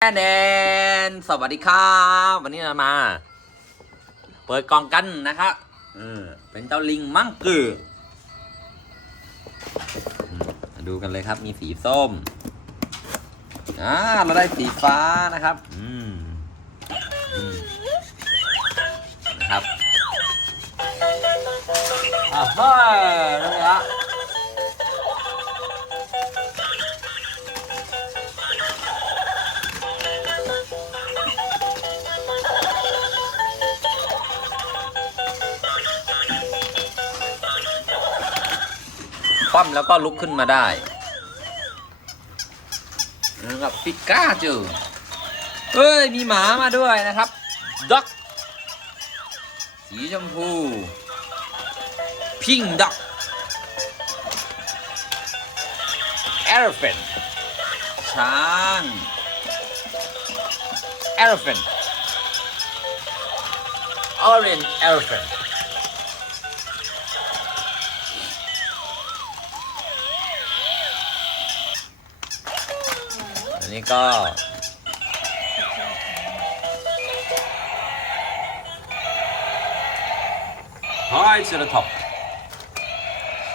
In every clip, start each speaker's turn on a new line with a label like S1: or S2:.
S1: แนนสวัสดีครับ วันนี้เรามา เปิดกล่องกันนะครับเออเป็นเจ้าลิงมังกืออืมมาดูกันเลยครับมีสีส้มอ่าเราได้สีฟ้านะครับ อืมอืมนะครับอ่าเฮ้ยนั่นละ ว่ำแล้วก็ลุกขึ้นมาได้นะครับปิก้าจูเอ้ย มีหมามาด้วยนะครับด็อกสีชมพูพิงด็อกเอลเฟนช้างเอลเฟนออเรนเอลเฟน นนี้ก็ฮอยเซอร์ท็อป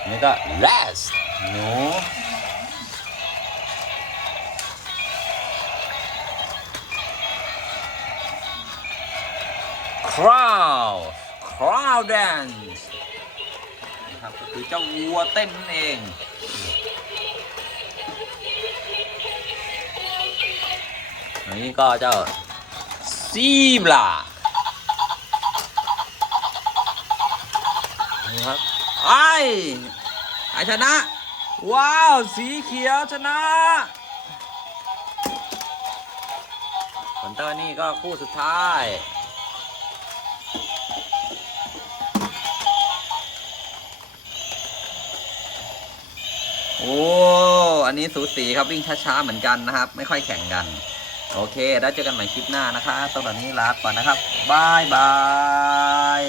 S1: นี่ก็ last หนูคราวคราวแดนซ์นะครับก็คือเจ้าวัวเต้นเอง นี้ก็เจ้าซีบลานี่ครับไอ้ไอชนะ ว้าว สีเขียวชนะผลเตอร์นี่ก็คู่สุดท้ายโอ้ อันนี้สูสีครับวิ่งช้าๆเหมือนกันนะครับ ไม่ค่อยแข่งกัน โอเค แล้วเจอกันใหม่คลิปหน้านะคะสำหรับนี้ลาก่อนนะครับบายบาย